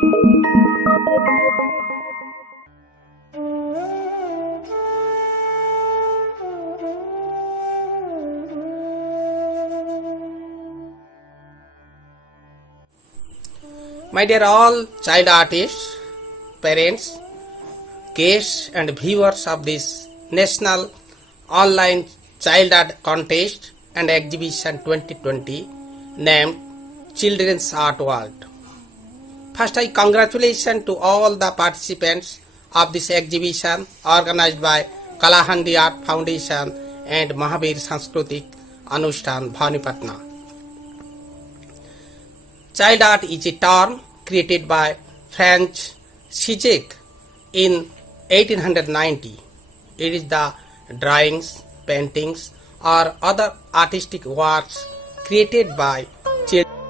My dear all child artists, parents, guests and viewers of this National Online Child Art Contest and Exhibition 2020 named Children's Art World. First, I congratulate to all the participants of this exhibition organized by Kalahandi Art Foundation and Mahavir Sanskritik Anushthan Bhawanipatna. Child art is a term created by Franz Schick in 1890. It is the drawings, paintings or other artistic works created by children.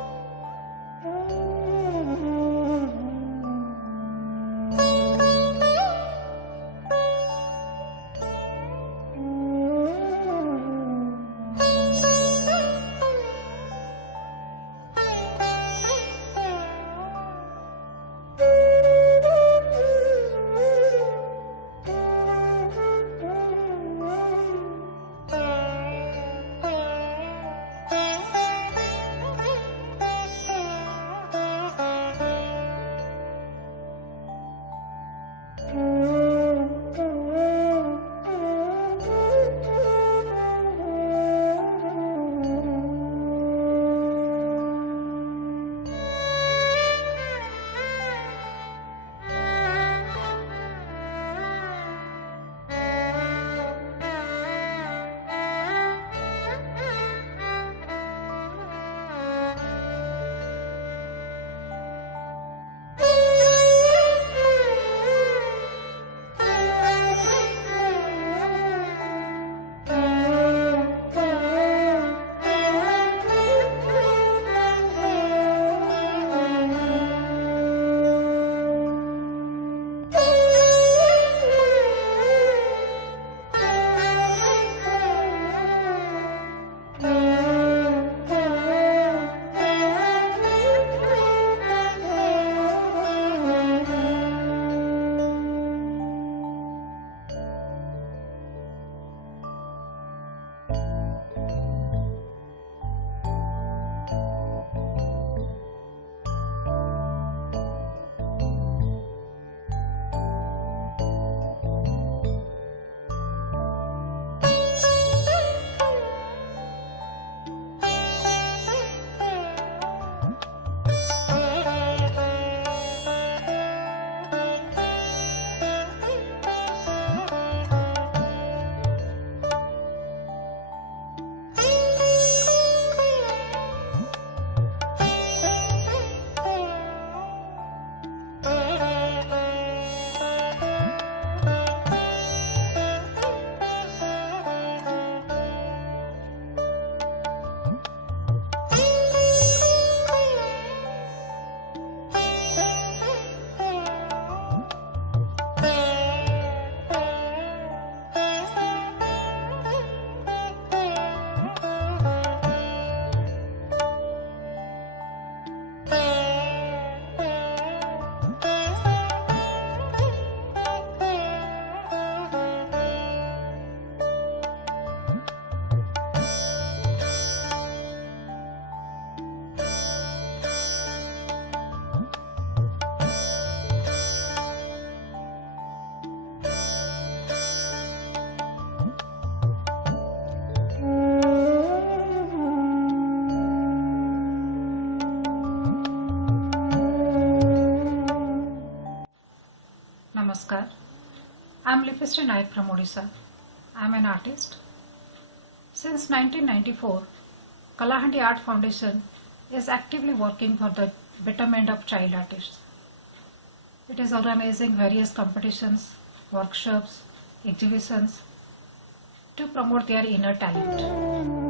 Namaskar. I am Lipistri Naik from Odisha. I am an artist. Since 1994, Kalahandi Art Foundation is actively working for the betterment of child artists. It is organizing various competitions, workshops, exhibitions to promote their inner talent.